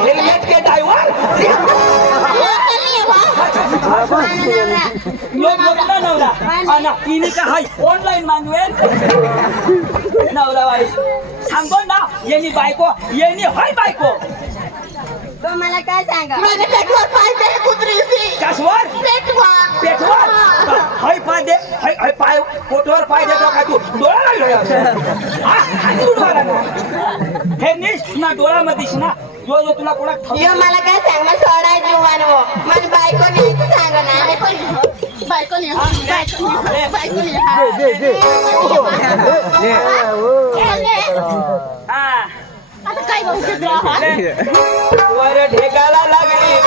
Helmet के driver online मागवेल नवरा बाई सांगतो ना येणी बायको येणी हाय बायको तो मला काय सांगा माझ्या पेटवर पाय दे कुत्रीसी कसवर पेटवर हाय पाय दे हाय पाय पोटवर पाय देतो का तू डोळा लागला हा खाली उडवाला हे निश ना डोळा मध्येच ना जो तुला कोणा यो मला काय सांगा सोडा जीवान हो माझी बायको नाही सांगा ना बायको नाही हा आता काय बोलू शकतो वर ढेकाला लागली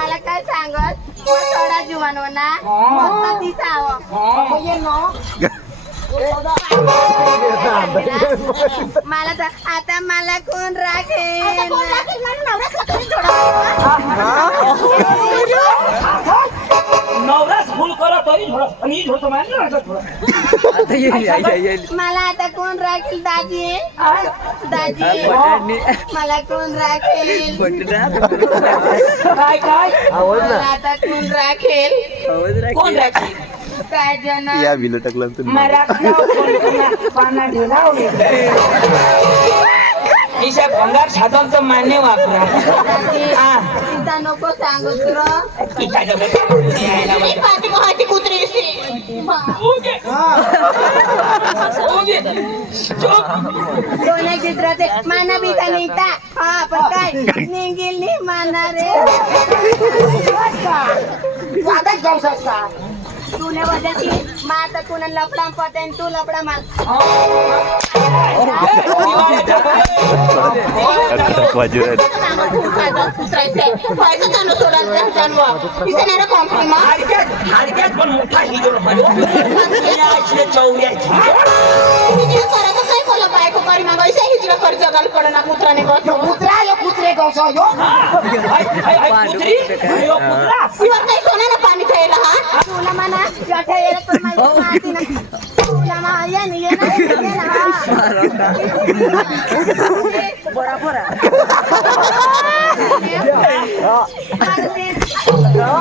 मला काय सांगत थोडा जीवन ना मस्त दिसावं मला तर आता मला कोण राखेल नवराच फुल करत होय आणि थोडं मारलं असं थोडं. मला आता कोण राखील दाजी दाजी मला कोण राखेल काय काय मला आता कोण राखेल कोण राखी काय जण या विलो टाकला मला पाना ठेवला ईशा भंगार साधनचं मान्य वापरा तिचा नको सांगू तुला पाठी कुत्री दोन्ही चित्राचे माना बिता निघता हा पण काय निघेल नाही माना रे तुने वजाची माता कुणा लपडा पते तू लपडा मार पण मोठा हिरो बायको करी मग ऐसे हिजरा कर जगाल पडना कुत्राने कुत्रे गौसा यो शिवाय काही सोन्यानं पाणी खायला हा तुला म्हणा गाठा येत पण माहिती ना तुला मा या नाही ये ना बरोबर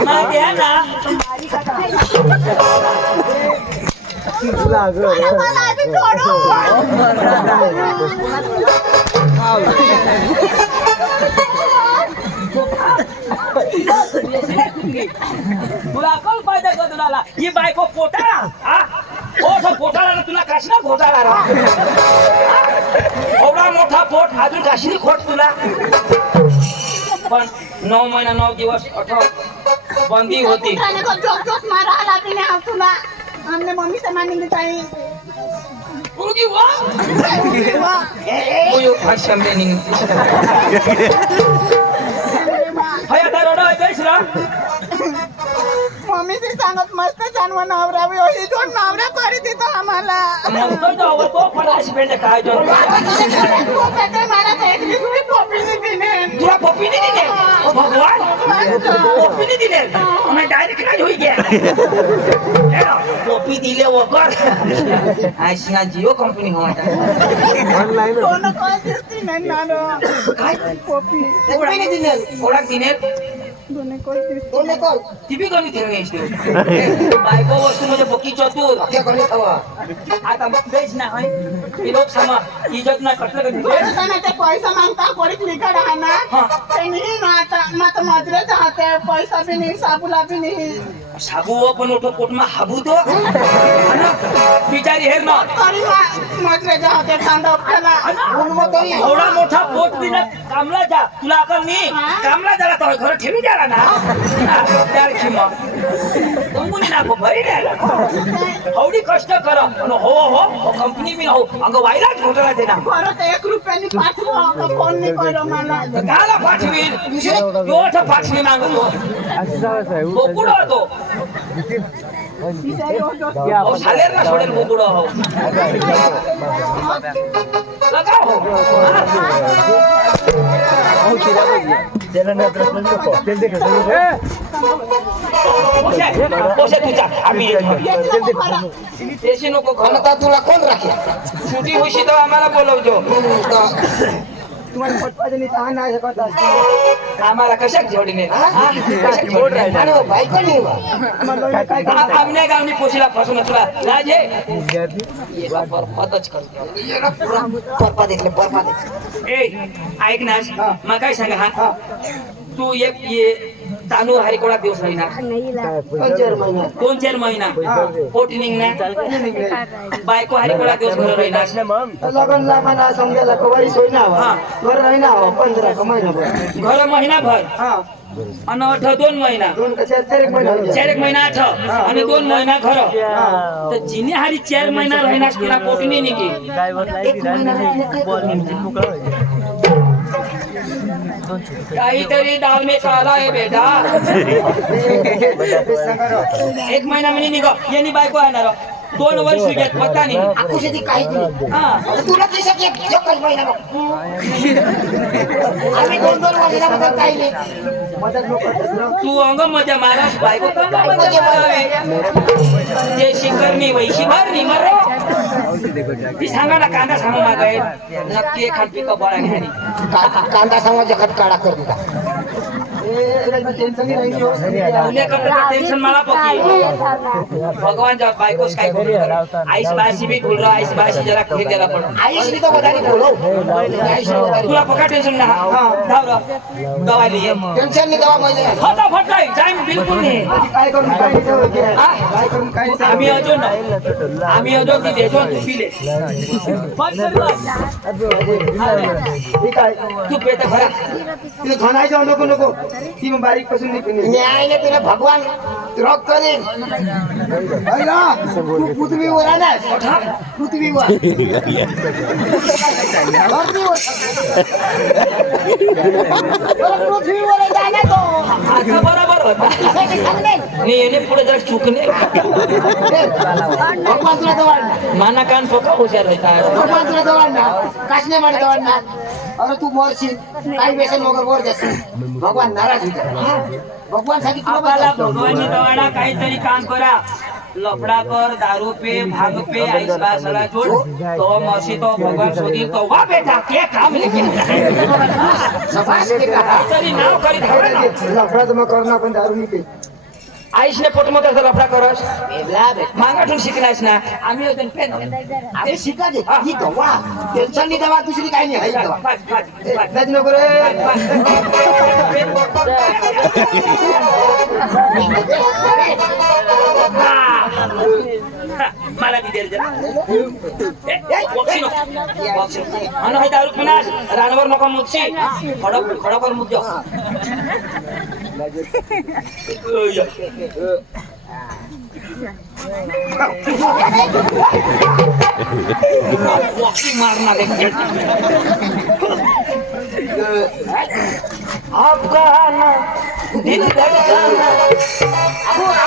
माहिती आहे ना मला आधी तुला अकल पाहिजे का तुला ही बायको पोटाळा पोटाळा ना तुला कशा घोटाळा एवढा मोठा पोट अजून कशी खोट तुला पण 9 महिना 9 दिवस बंदी होती मारा आला तिने तुला हमने मम्मी से मानेंगे चाहिए मुर्गी वो भाषा में नहीं हाय आता रोडा बेस रा मम्मी से सांगत मस्त जानवा नवरा भी होई जो नवरा करी देतो आम्हाला मस्त जाव तो पडाश पेंड काय जो तो पेटे मारा एक दिवस पॉपी नहीं दिने तुला पप्पी नहीं दिले ओ भगवान पप्पी नहीं दिले मैं डायरेक्ट नाही होई गया पप्पी दिले वगर आशिया जिओ कंपनी हो आता ऑनलाइन दोनों कॉल दिसती नहीं नानो काय पॉपी पप्पी नहीं दिले ओळख दिने दोनों कॉल दिसती टीव्ही कमी ठेवायची बायको वस्तू म्हणजे बकी चतुर आता बेच ना होय ही लोक समा इज्जत ना कटलं कधी ते पैसा मागता कोणी क्लिकर आहे ना ते नाही ना आता मत मजरे चाहते पैसा भी नहीं साबुला भी नहीं साबू पण उठो पोटमा हाबू तो बिचारी हेर ना करी मजरे चाहते कांदा खाला एवढा मोठा पोट बिना कामला जा तुला अकल नाही कामला जाला तर घर ठेवी द्याला ना त्यार खिमा कंपनी ना भरी द्याला एवढी कष्ट करा पण हो हो कंपनी मी हो अंग वायला घोटाळा दे ना परत 1 रुपयानी पाठवा फोन नाही करो मला गाला पाठवी योठ पाठवी मागतो बोकुड होतो हो सालेर ना सोडेल बोकुड हो लगा हो देशी नको घनता तुला कोण राखे सुटी होशी तर आम्हाला बोलवतो आम्हाला कशाक जोडीने आमने गावनी पोशीला फसून तुला राजे बरबादच करतो ए ऐक ना मग काय सांगा हा तू एक ये तांदूळ हरिकोळा दिवस राहिना 2-4 महिना पोट निघणार बायको हरिकोळा दिवस घर राहिना लगन लामाना समजायला कवारी सोय ना घर नाही ना 15 महिनाभर घर महिनाभर आणि 2 महिना 4 महिना 8 आणि 2 महिना घर तर जिने हारी 4 महिना राहिना तिला पोट नाही निघे काहीतरी दाल में काला आहे बेटा 1 महिना म्हणजे निघा यांनी बायको येणार 2 वर्ष घेत होता नाही आकुशी ती काही नाही. हा तुला पैसे घे एकच महिना बघ. आम्ही 2-2 वर्षाबद्दल काही नाही मदत नको करतोस ना. तू अंग मजा मारास बायको का ते शिकरणी वैशी भरणी मरे ती सांगा ना कांदा सांगू मागाय नक्की एखाद पिकअप बळा घ्यानी कांदा समाज खत काढा कर दिला. टेन्शन नाही तुले कपडे टेन्शन मला पकी भगवान जब बायकोस काय करू आईस बाशी भी बोल रहा आईस बाशी जरा खेळ द्यायला पण आईशी तो बधारी बोलव. तुला पका टेन्शन ना धाव रे दवा ले टेन्शन नाही दवा मध्ये फटाफट जाय टाइम बिलकुल नाही काय करून काय आम्ही अजून ती देतो तू पिले ठीक आहे तू पेट भरा तिला धनायचं नको नको ती मग बारीक पासून नाही पिणे न्यायने तिला भगवान रॉक करेल तू पृथ्वीवर आलास पृथ्वीवर पृथ्वीवर जाणार तो आता बरोबर होता नाही येणे पुढे जरा चुकणे भगवान तुला दवाडणार माना कान पोका हुशार होता भगवान तुला दवाडणार काशने मध्ये दवाडणार अरे तू मरशील काही व्यसन वगैरे वर जाशील भगवान नाराज होते भगवान साठी तुला आम्हाला भगवाननी दवाडा काहीतरी काम करा लफडा कर दारू पे भांग पे आईस बासला जोड तो मसी तो भगवान सोदी तो वा बेटा के काम लेके काहीतरी नाव करी लफडा तर मग करणार पण दारू नाही पे आईसने पोटमध्ये असं लफडा करस मागाठून शिकलास ना आम्ही होतो पेन अरे शिका दे ही दवा टेन्शन नाही दवा दुसरी काही नाही हाय दवा नाही नको रे मला बी दे जरा आणि हाय दारू पिनास रानवर नको मुदशी खडकर मुद जा मारना आपका आना दिल धड़काना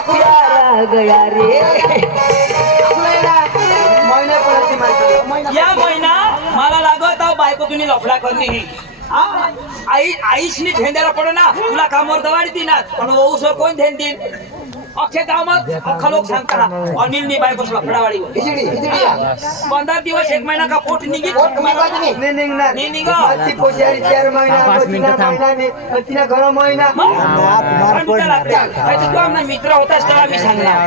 प्यारा गया रे या महिना मला लागत बायको तुम्ही लफडा करणे ही आईशनी झेंड्याला पडो ना तुला कामावर दवाडी देणार पण ओस कोण झेंड देईन अख्खे गावात अख्खा लोक सांगता अनिलनी बायको लफडावाडी 15 दिवस 1 महिना का पोट निघित नाही निघणार नाही निघ ती पोचारी 4 महिना 5 महिना तिला घर महिना तू आमचा मित्र होतास तेव्हा मी सांगणार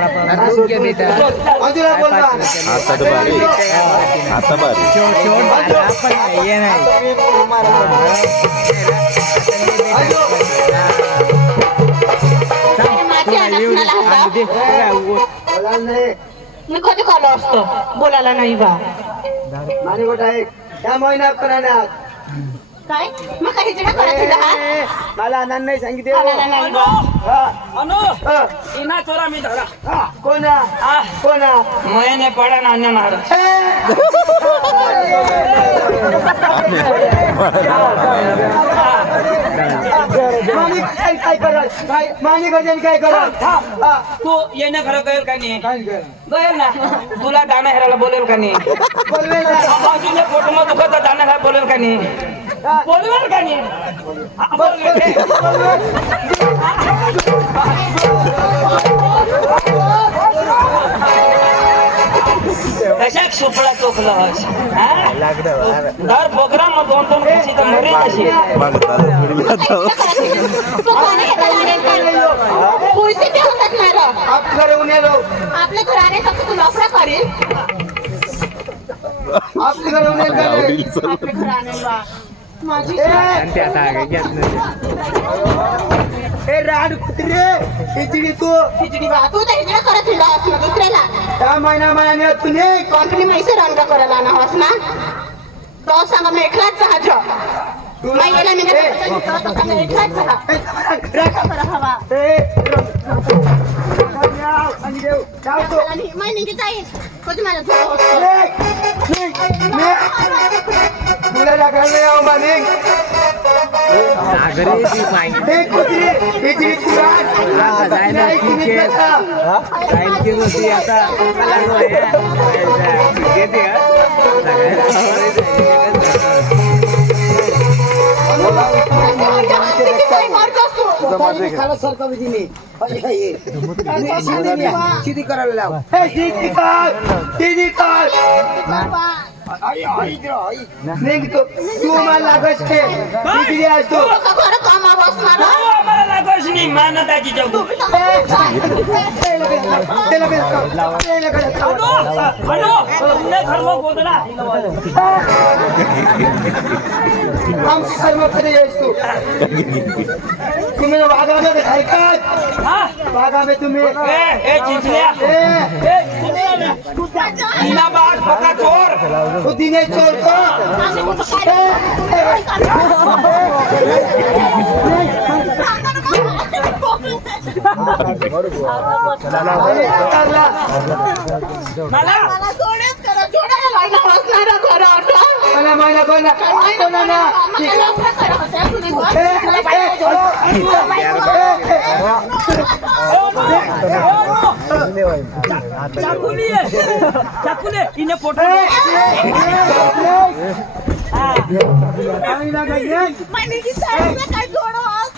मंजुला बोलवा आता बारी मी कधी खालो असतो बोलायला नाही बा माझी गोटा आहे त्या महिन्यात करण्यात काय मग काही जण करायचं मला आनंद नाही सांगितले अनु इना चोरा मी धरा कोणा कोणा मयने पडा नान्य मार काय करत मानी गजन काय करत तू येणं खरं कळेल का नाही कळेल ना तुला दाना हेरायला बोलेल का नाही बाजूने फोटो मध्ये दुखत दाना हेरायला बोलेल का नाही बोलवेल का नाही कशाक सुपडा चोखलं दर प्रोग्राम मग 2-2 कशी तर मरे कशी आपल्या घराने फक्त तू लफडा करेल आपली घर आपल्या घराने माझी राड कुत्रे खिचडी तू खिचडी बा तू तर इकडे करत हिला असं दुसऱ्याला त्या महिना तुने कंपनी मैसे रंग करायला ना हस ना तो सांगा मी एकलाच राहायचं नाही गेला मी एकलाच राहा हवा मैं निघी जाईल कधी माझ्या तुला लागला हे कुत्री हिची पुराण नाही तिने कथा काय करतोस तू? शिदी करायला लाव हे शिदी कर निघतो तू मला लागत छे किती असतो लोकं घरं कामावर बसणार. आम्हाला लागोस नाही मानताची जाऊ तुमने धर्म बोलला आमची कर्मकडे असतो तुम्ही वागामध्ये ऐकत हा वागामध्ये तुम्ही ए चिंचल्या इना बात पका चोर दिने चोर को मला मला जोडेच करा, जोडायला लावणार बसणारं घरं होतं. मला महिना कोणा कोणा ना मला लवकर करा होत्या तुम्ही बस. मला चाकुले इने फोटो महिन्याची साडीला काय जोडवस?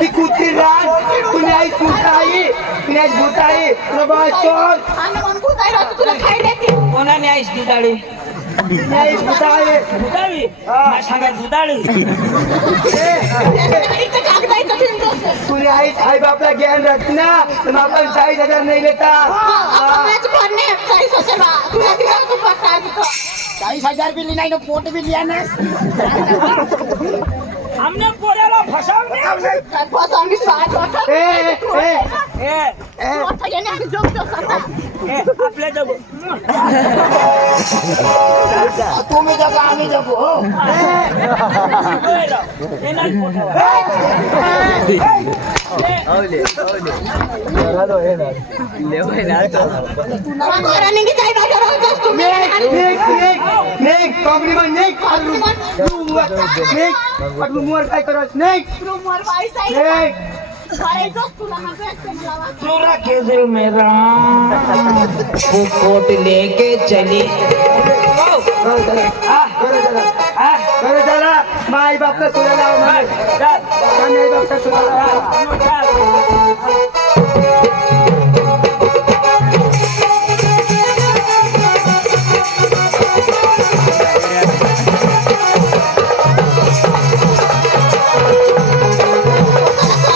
ती कुठे रान कुणी आई कुठाई कुणी आई भूताई प्रभा चोर आणि मग कुठे राहतो तुला खायला देते. कोणाने आईस दुधाळी नाही भूताई दुधाळी सांगा दुधाळी इथं कागदायचं फिरतोस. कुणी आई आई बापला ज्ञान रचना तर आपण 40,000 नाही लेता आपण मॅच भरणे 40,000 बा. तुला दिला तू पत्ता तिथं. 40,000 बिल नाही पोट बिल या ना आमने पोऱ्याला फसवले काय फसवणी साठ वाटत. ए वाटतं याने आम्ही जगतो सध्या. आपल्या जगू तुम्ही जगा आम्ही जगू हो घराने की काय बाजार होतोस तुम्ही? रूमवर काय करत नाही रूमवर बाईस आहे. करायचंच तुला हा बॅग लावा. चोरा के दिल मेरा वो कोट लेके चली बरं झाला माई बापला सोडायला आई बापला सोडायला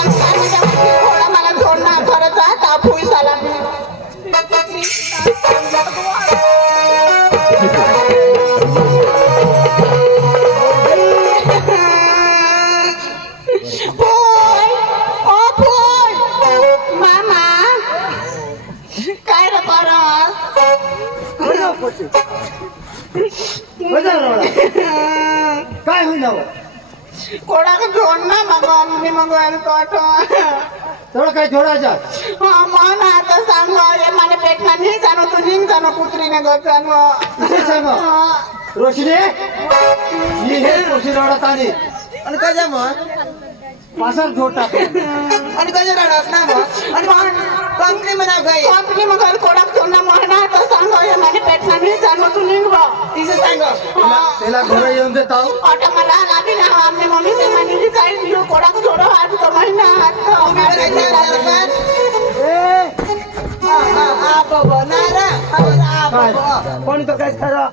थोडा मला जोडणार खरंच हा तापूस झाला मी. फुल, ओ फुल. मामा काय रे परत? काय होईल कोणाक जोड ना मग मी मग थोडं काय जोडायचं हा मन आता सांग रे मला पेटला नाही जाणो तू निघ जाणो कुत्रीने गो जाणो. सांग रोशनी ही हे रोशनी रडत आली आणि काय मग पासार झोड टाक आणि काय रडस ना मग आणि मग कंपनी म्हणा गई कंपनी मग कोणाक जोडना मन आता सांग रे मला पेटला नाही जाणो तू निघ बा. तिचं सांग त्याला घर येऊन देत आहो आता मला लागली ना आमने मम्मी से म्हणे जाईल मी कोणाक जोडो आज तो महिना कोणी तो काय खरं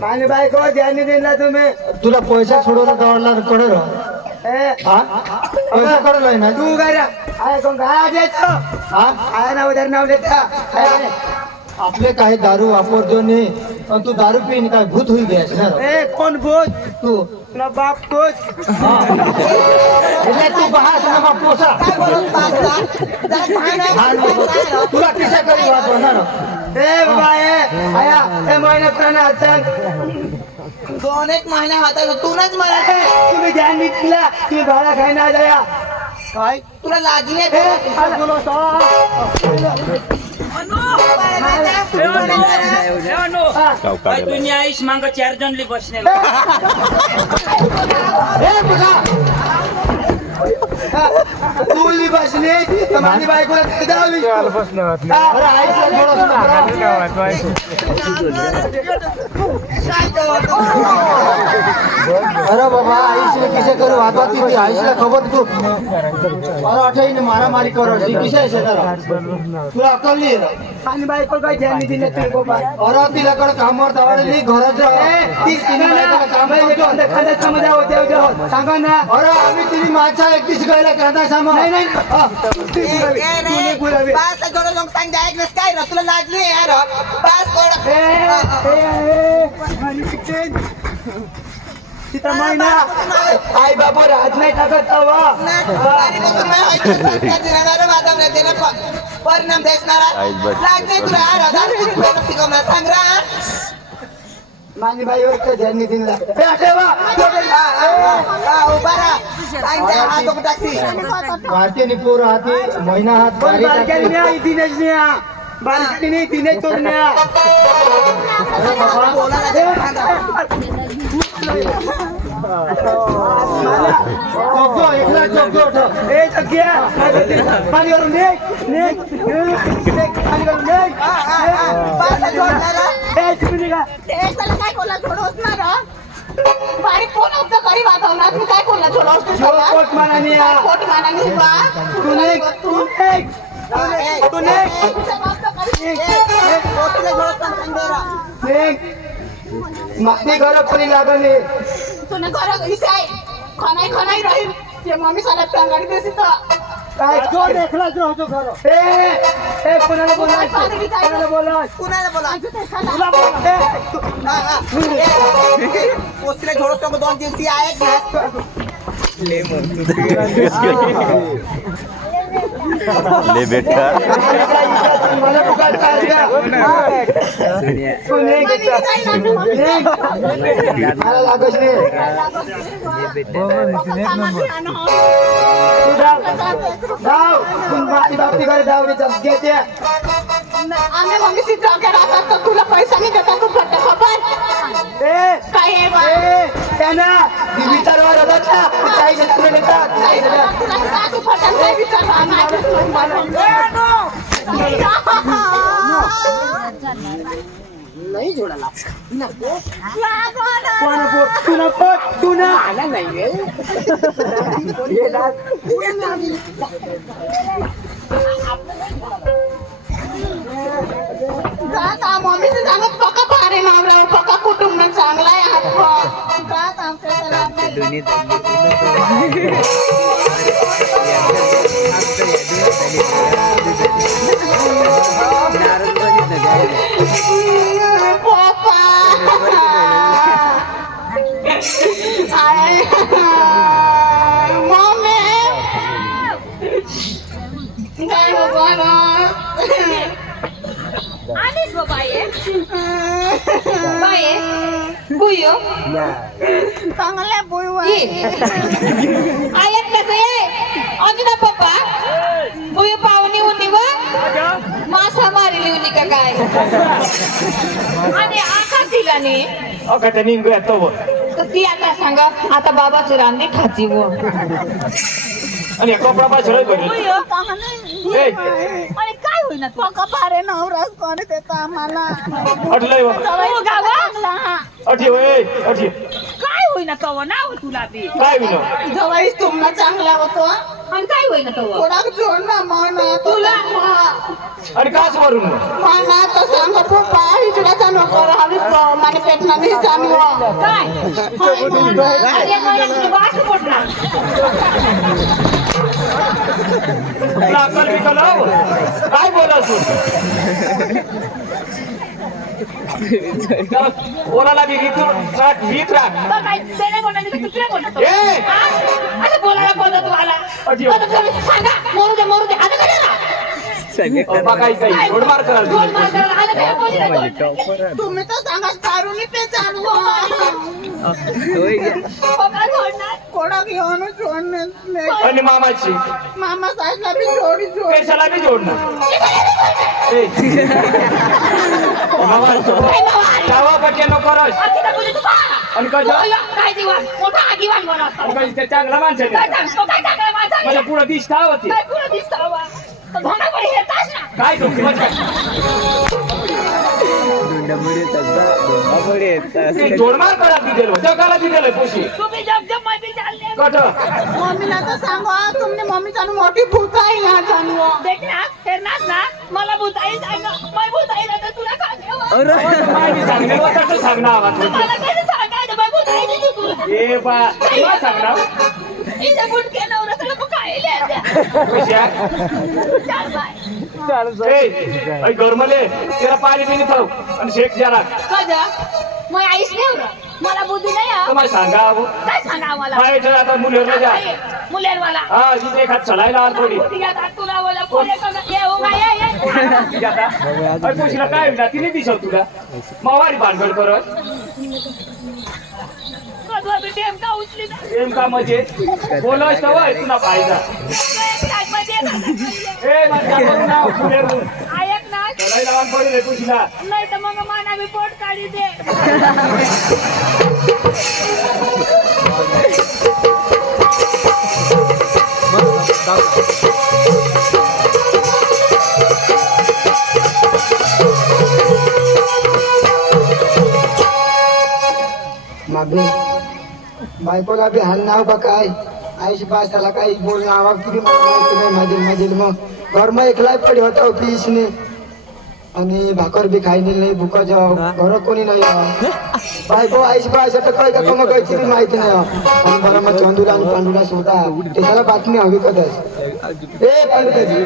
पाणी बायको ध्यान दिला तुम्ही तुला पैसा सोडवला दौडला कडे पैसा कडला ना तू काय आहे कोण काय द्यायचं आहे ना उधार नाव देता आपले काही दारू वापरतो नाही पण तू दारू पिऊन काय भूत होई द्यायच ना कोण भूत तू ना बाप तोच એટલે તું બહાર ના પોસા तुला किसा करी वाटो ना ए बाबा ए आया ए महिना प्राण हातात 2 एक महिना हातात तूनच मला तुम्ही ध्यान दिला तुम्ही भाडा खायला जाया काय तुला लाज नाही ए, येत? आज बोलो तो. भाई दुनिया आईश मांग 4 जण ली बसने ए, बघा. तू ली बसली तर माझी बायकोला किती द्यावी? अरे, आईला थोडंसं अरे बाबा आईशले किसे करू वागवा ती आईशला खबर तू अरे अठाईने मारामारी करो ती किसे आहे तुला अक्कल नाही आणि बायको काय ध्यान नाही दिले तू बाबा अरे तिला कडे कामावर दावाडे नाही घरात राह ती तिने बायकोला कामावर येतो खांदा समजा होते सांगा ना अरे आम्ही तिने माझा एक दिस गायला कांदा सामा नाही नाही पाच थोडं लोक सांगते ऐकलंस काय रे? तुला लाजली यार पाच थोडं आई बाबा राहत नाही टाकत परिणाम दिसणारा लाज नाही तुला यार शिकवणार सांग रा माझी बाईवर ध्यान नाही दिला उभा राहा सांगते हा तो टॅक्सी भारतीय निपूर हाती महिना हात बालकनी दिनेश तोडण्या पाणी करून दे पाणी करून दे काय बोलला थोडं ना बारीक कोण होतं घरी वागवणार मी काय बोलला थोडं पोट मानाने पोट मानाने माती घर परी लागले तुने घर इसाई खनाई खनाई रही ते मम्मी साला टांगाडी देसी तो काय जो देखला जो होतो घर ए कोणाला बोला कुणाला बोला तुला बोला पोस्टला थोडं दोन दिवशी आहे ले बेटा मला पुकार मला लागच बापती घरी धावली घेते आम्ही मम्मीशी जागे राहतात तर तुला पैसा नाही देतात तू फक्त खबर काय हे बा त्यांना विचारवर होतात ना काही जण देतात काही जण तुला का तू फक्त काय नाही जोडाला तुना आला नाही मम्मीचं सांगत पक्का भारी नाव पक्का कुटुंब चांगला आहे हात आलीस बाये बाये बुयो चांगल्या बोलवा आयत कसं आहे अजून पप्पा बुयो पाहुणी होती व मासा मारली होती का काय आणि आकाश दिला ने तर ती आता सांगा आता बाबाची रांदी खाती व आणि कपडा पाय सगळं घरी आणि काय होईना पक्का भारे नवराज कोणी देता आम्हाला अटलंय हो. अठी होय अठी काय होईना तव नाव तुला बी काय विनो जवाई तुम्हाला चांगला होतो आणि काय होईना तव थोडा जोड ना मन तुला आणि काच मारून माना तर सांग पप्पा इकडेचा नको राहावी माने पेटना नाही चांगलं काय अरे मला वाट पडला अक्कल बिकल हो. काय बोला तू बोलायला बी भीत राख तर काय त्याने कोणाची दुसऱ्या कोणाचं ए! अरे बोलायला बोलतो तुम्हाला अजिबात. आता तुम्ही सांगा मोरू दे आता काय ना बघाय काही घोडमार कराल दोन मार करायला आलं काय बोलतो तुम्ही तर सांगा दारूनी पे चालू काय घडणार कोणा घेऊन जोडणे आणि मामाची मामा साहेबला बी जोडी जोड पैशाला बी जोडणं ए. मामा जावा पटके नको रस आखीला बोलू तू का? आणि काय काय दिवाण मोठा आगीवान बनवतो आणि काय ते चांगला माणसं आहे. काय सांगतो काय टाकलं माझा माझ्या पुढे दिसता होती काय पुढे दिसतो बाबा तो घोडाकडे येतास ना काय तो किंमत काय जोडमार करा दिलेलो जगाला दिलेलं पैसे तुम्ही जग मध्ये चालले कट मम्मीला तर सांगा तुमने मम्मी जाणू मोठी भूत आहे ह्या जाणू देखना फेरनास ना मला भूताई सांग मैं भूताई ना तर तुला सांगेल माहिती सांगणे वाटतं सांगणं आवाज मला काय सांगायचं मैं भूताई दिली तुला ए बा तुला सांगणार इथे बुटके नवरा तुला काय कशा चाल बाय ए गरमले त्याला पाणी बिनी खाऊ आणि शेक जरा कजा मैं आईस नेवरा मला बुद्धी नाही हा तुम्हाला सांगा अहो. काय सांगा आम्हाला पाहायचं आता मुलीवर जा मुलेरवाला हा तिथे एखाद चढायला आल थोडी तुला बोला पोरे का ये हो काय ठीक आहे आता अरे तुझीला काय होईल तिने दिसव तुला मावारी भानगड करत कदवा बी टेम का उचली ना नेमका मजे बोलायच तवा तुला पाहिजा ए माझ्या नाव मुलीवरून ऐक ना चढायला आल पडेल तुझीला नाही तर मग माना मी पोट काढी दे मागे बायकोला बी हाल नाव का काय आईशी बासाला काही बोलणं आवाज किती मला माहिती नाही माझे मग घरमा एकलाय पडी होता होती इसने आणि भाकर बी खाई नाही भुका जाव घर कोणी नाही बायको आईशी बासा तर काय का मग काही माहिती नाही आणि मला मग चंदूला आणि पांडूला सोडा त्याला बातमी हवी कदाच ए पांडुराजी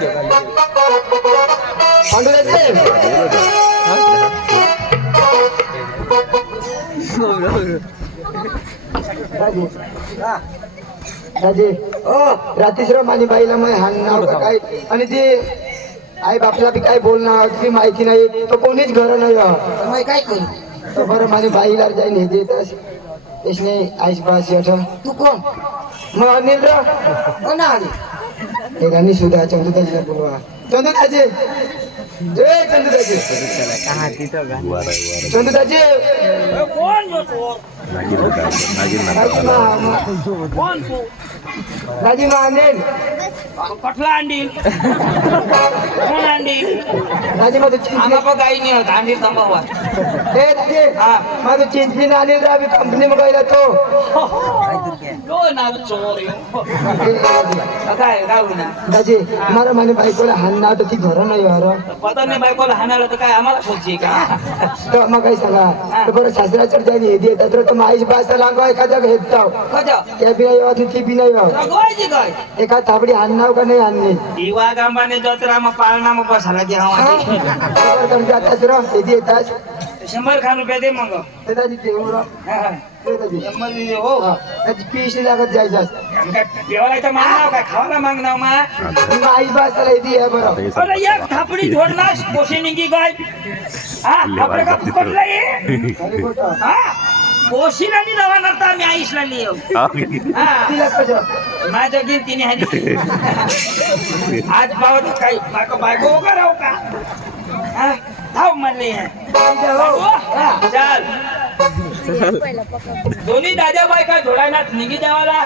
राजे रात्रीच माझी बाईला मग हाणणार का काय आणि ते आई बापला बी काय बोलणार ती माहिती नाही तो कोणीच घर नाही काय करू तर बरं माझ्या बाईला जाईन हे देतस त्याने आईस बास तू कोण मग अनिल कोण आली एक आणि सुद्धा चंदुताजीला बोलवा चंदुताजी जय चंदुताजी चंदुताजी कोण तू राजीमा अनिल कटला अंडील कोण अंडील राजीमा तू चिंचणी काही नाही होत अंडील थांबवा ए राजे माझं चिंचणी अनिल रावी कंपनी मग गेला तो नाव चोर काय काय होणार राजे मला माझ्या बायकोला हाणणार तर ती घर नाही यार पता नाही बायकोला हाणाला तर काय आम्हाला खोची का तर मग काही सांगा तर बरं सासऱ्याच्या जाईन हे देतात तर माईश बासा लांब एखादा घेत जाव कजा त्या बी नाही ती बी नाही यावं रगवायची काय एका थापडी हाणणार का नाही हाणणे दिवा गांबाने जत्रा मग पाळणा मग बसायला घ्या जाताच र हे येतात 100 खान रुपये दे मग त्याची देऊळ हो त्याची पीस लागत जायचं काय जेवायचं मागणार काय खावायला मागणार मा माईश बासाला हे आहे बरं अरे एक थापडी झोडणार पोशी निघी गाय हा आपलं का फुकटला ये हा पोशीला नाही रवाना तर मी आईशला लिहिव तिला कसं माझ्या घेऊन तिने हानी आज पावत काही बायको का राहू का हा धाव म्हणले चाल दोन्ही दादा बायका जोडायला निघी देवाला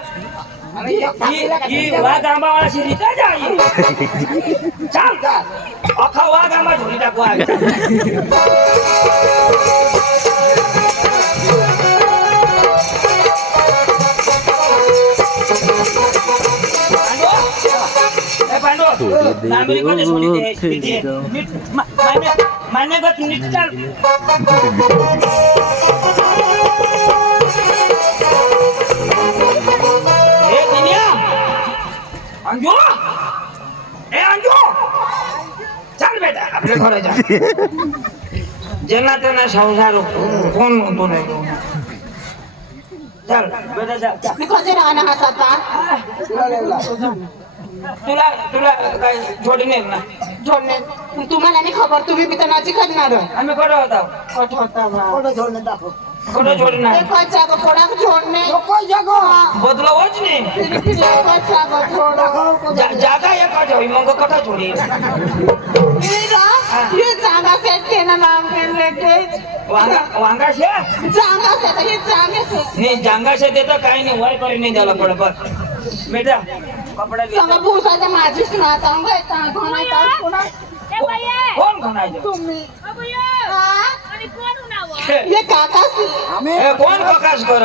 वाघ आंबावाला शिरीचा जाई चाल चाल अख्खा वाघ आंबा झोडी टाकू पांडू लांबरी कोणी सोडी दे नीट मान्य गत नीट चाल ए दिन्या अंजू ए अंजू चल बेटा आपल्या घरी जा ज्यांना त्यांना संसार कोण म्हणतो नाही चल बेटा जा मी कधी राहणार आहात आता तुला तुला काय जोडी नाही ना जोडणे तुम्हाला नाही खबर तुम्ही बी तर नाची करणार आम्ही कडे होता कट होता कोणा जोडणार एकच जागा कोणाक जोडणे बदलावच नाही एकच जागा जोड जागा एका जावी मग कटा जोडी ये जागा सेट केलं नाम केले वांगा शे जागा सेट हे जागे सेट नाही जांगा शे देता काही नाही वर करे नाही द्यायला पड बस बेटा कपडा घे सगळं भूसाच्या माझीच ना चांगलं येतात घालायचं पुन्हा कोण घालायचं तुम्ही हा? हे हे काकासी कोण प्रकाश कर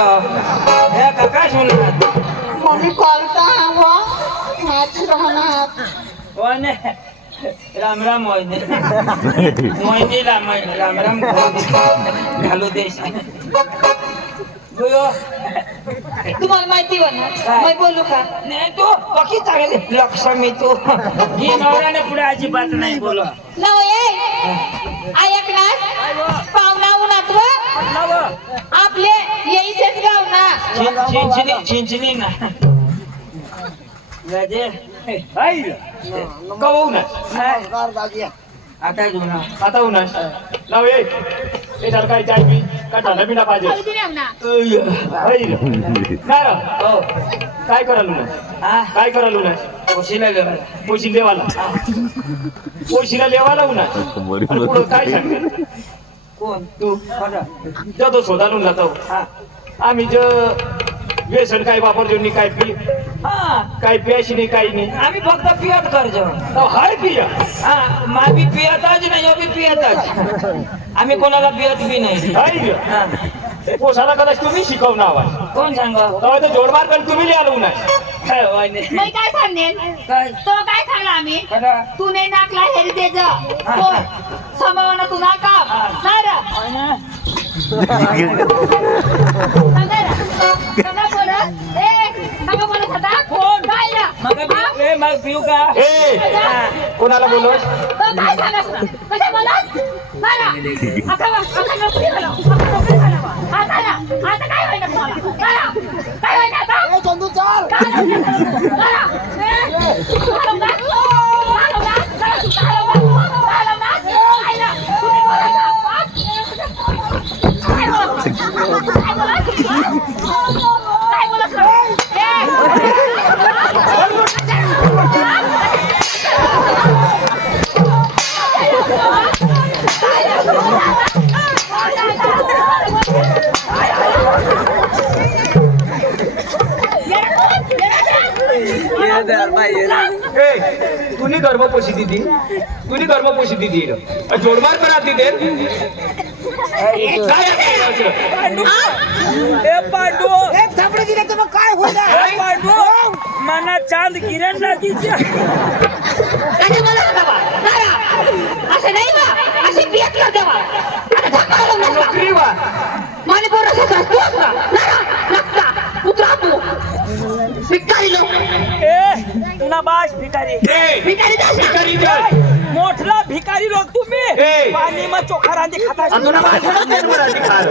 हे प्रकाश म्हणतात मम्मी कॉलता हवं माझी राहणार कोण राम राम मोहिनी मोहिनी राम राम घालू देश तुम्हाला माहिती होणार मी बोलू का नाही तू पकी चांगली लक्ष्मी तू ही नवऱ्याने पुढे अजिबात नाही बोल नव ये ऐकणार पाहुणा उन्हात व आपले येईचेच गाव ना चिंचणी ना राजे कवू ना आता घेऊ ना आता उन्हास लाव ये ए जर काय चाय पी का ठाणा पिणा पाहिजे काय रा हो काय कराल उन्हा हा काय कराल उन्हा कोशीला गेला पोशी लेवाला पोशीला लेवाला उन्हा आणि पुढं काय सांगते कोण तू खरं जातो शोधालून जातो हा आम्ही ज व्यसन काय वापरतो नी काय पी हा काय प्यायची नाही काही नाही आम्ही फक्त पियत करतो तो हाय पिया हा मामी पियतच नाही हो बी पियतच आम्ही कोणाला पियत बी नाही हाय हा. पोसाला कदाच तुम्ही शिकवणार आवाज कोण सांगा तेव्हा तर जोडमार पण तुम्ही लिहाल उन्हा काय होय नाही. मी काय सांगेन काय तो काय सांगला आम्ही खरं तू नाही नाकला हेरिटेज कोण संभावना तू नाका नाही रे. होय ना? सांगा रे. सांगा पोरं. सांगा बोलत होता कोण काय रे? मग पिऊ का ए कोणाला बोलवस तो काय सांगा कशा बोलत नाही आता नोकरी झालो नोकरी झालो आता काय होईल तुम्हाला काय होईल आता चंदू चाल तुम्ही गर्भ पोशी दिदी तुम्ही गर्भ पोशी दिदी जोडमार पण आती दे काय मना चांद किरण ना दीजिए असं नाही बा अशी बियात देवा आता धक्का नोकरी वा मणिपूर उतरा तू भिकारी लोक ए नबाश भिकारी भिकारी दे मोठला भिकारी लोक तुम्ही ए. पाणी मग चोखा रांधी खाता तुला माझ्या मराठी खाल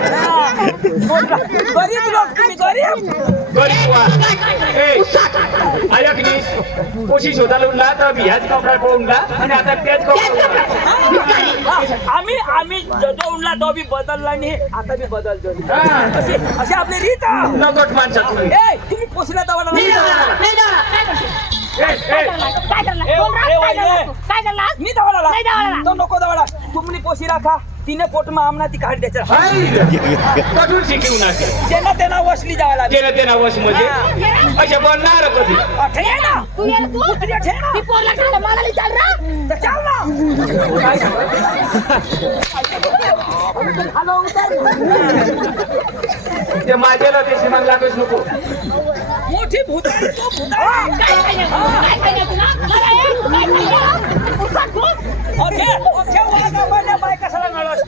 मोठला गरीब लोक तुम्ही गरीब गरीब वा ए आयक नी पोशी शोधायला उडला तर ह्याच कपडा पळूनला आणि आता त्याच कपडा आम्ही जो उडला तो बी बदलला नाही आता बी बदलतो हा. असे आपले रीत नगट माणसा तुम्ही ए तुम्ही पोचला दवाला मी दवाला तो नको दवाला तुम्ही पोशी राखा तिने पोट में आमना ती काढ द्यायचं कठून शिकवू नका त्यांना त्यांना वसली जावं लागेल केलं ते नावस मध्ये अशा बनणार कधी ठे ना तू ये तू उतरी ठे ना ती पोरला खायला मला विचार ना तर चाल ना काय सांग ते माझ्याला ते श्रीमान लागच नको मोठी भूत तो भूता काय तुला मला काय खायला उसात भूत ओके ओके वागा बने बाय कशाला नळस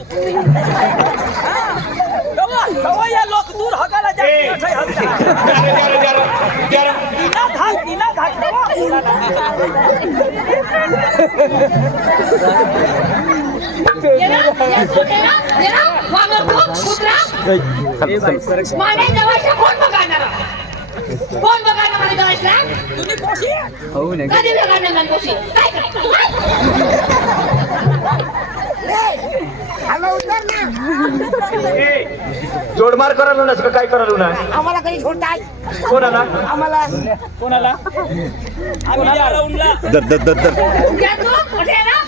तवा या लोक दूर हगाला जात दिना धाक माझ्या जवळच्या कोण बघणार कोण बघणार माझ्या जवळच्या तुम्ही पोशी कधी बघणार नाही पोशी काय जोडमार करायला नस का काय करायला ना आम्हाला कधी सोडताय कोणाला आम्हाला कोणाला आम्ही या राऊंडला दर दर दर दर उद्या तू कुठे ना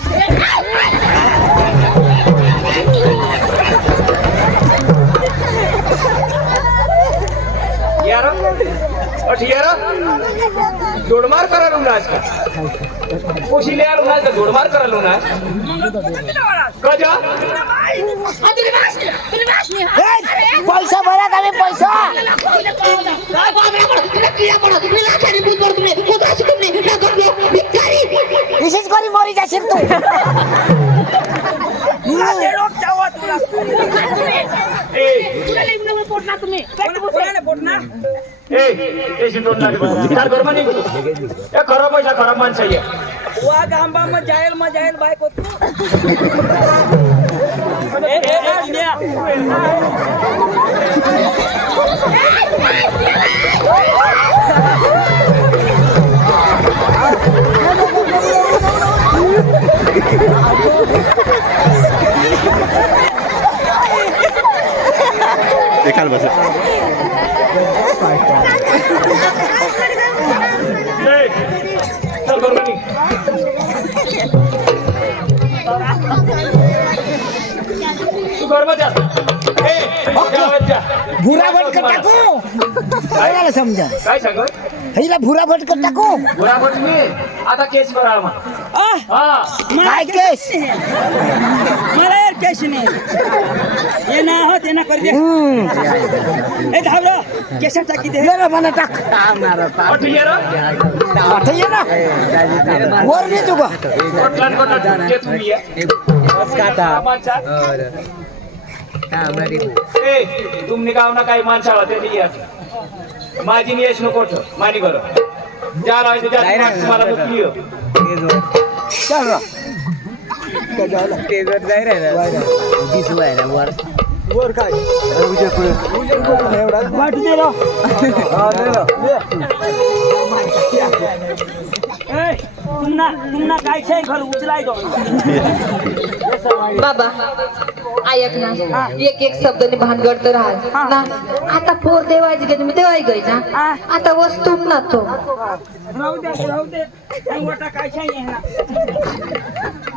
यार यार जोडमार करायला ना आज का कोशिले यार ना जोडमार करायला ना कजा पैसा भरा का पैसा विशेष करी मरी जाशील तू खरं पैसा खराब माणसं आहे वाघ आंबा मग जाईल बायको देखाल बस चल बरोबर तू गरबा जा भुरा भटक टाकू कोणाला समजा काय सांग हिला भुरा भटक टाकू बरोबर मी आता केस करा मग हा काय केस मला यार केस नाही ये ना हो ते ना कर दे ए धावरा केस टाकी दे ये ना मला टाक अट ये रे आता ये ना वर नाही तू का कोटलान केस मी आहे माणसा ए तुमने गाव ना काही माणसा होते ती माझी नियश नको मानी करो ज्या लावायचं त्या तुम्हाला मुक्ती हो चल रा वर काय वाटू दे रा तुमना काय छे घर उचलाय दो बाबा ऐक ना एक एक शब्दाने भानगड तर राहा ना आता पोर देवायची का तुम्ही देवाय गई ना आता वस्तू ना तो राहू दे वाटा काय छे ना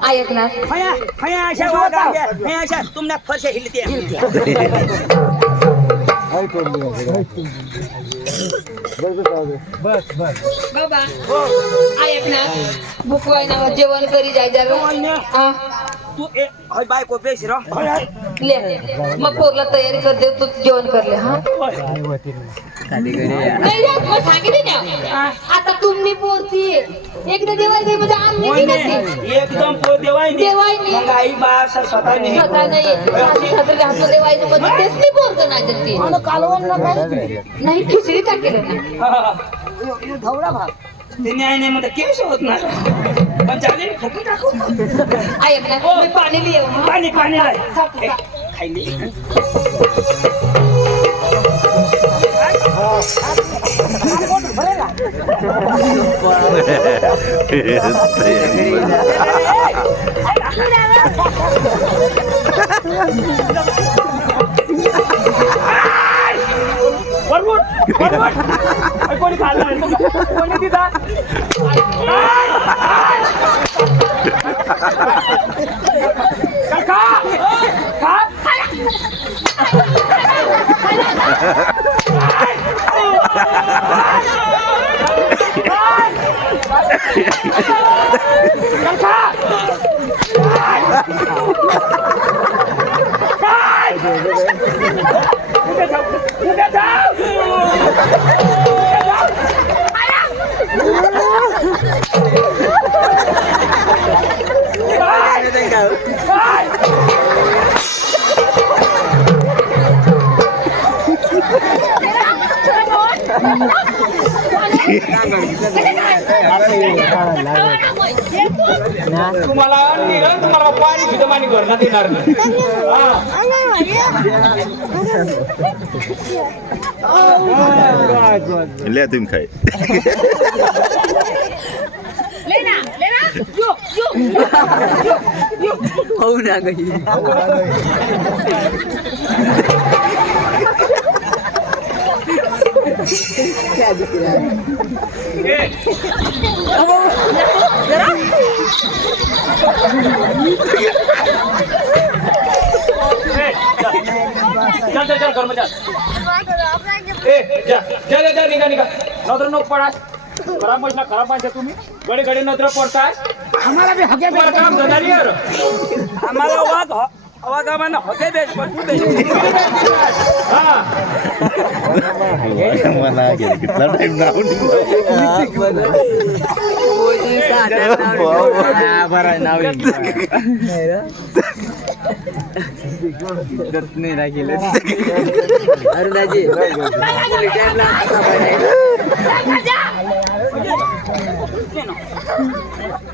ऐक ना हया अशा वागा हया अशा तुमना फरशे हिलते बाबा ऐक ना भूकवाय ना जेवण करी जाय जावे तू ए होय बायको बेस रो ले मग पोरला तयारी कर दे तू जेवण कर ले हा नाही रे मग सांगितले ना आता तुम्ही पोरती एकदा देवाय दे म्हणजे आम्ही नाही एकदम पो देवाय देवाय नाही. मग आई बा स्वतः नाही स्वतः नाही सासरे हात देवायचं म्हणजे तेच नाही पोरत नाही ते नाही खिचडी टाकेल ना धवडा भाग ते न्याय नाही म्हणता केस होत ना पण चालेल फुकून टाकू ऐक ना मी पाणी लिहिऊ पाणी राय खायली कोणी खाल्लं कोणी तिथं खा तुम्हाला निघाल तुम्हाला पाणी सुद्धा मानी करण्यात येणार नाही ले तुम्ही खाय लेना यो होऊ ना गई चल चल चल घर में चल जा जा जा जा निघा निघा नजर नको पडा खराब माणसं तुम्ही गडे गडे नजर पडताय आम्हाला बी हगे तुम्हाला काम धंदा नाही यार आम्हाला आवाज आम्हाला हगे बेस पण तू बेस हा मला कितना टाइम नाव बरं नाव नाही राखील अरुणाजी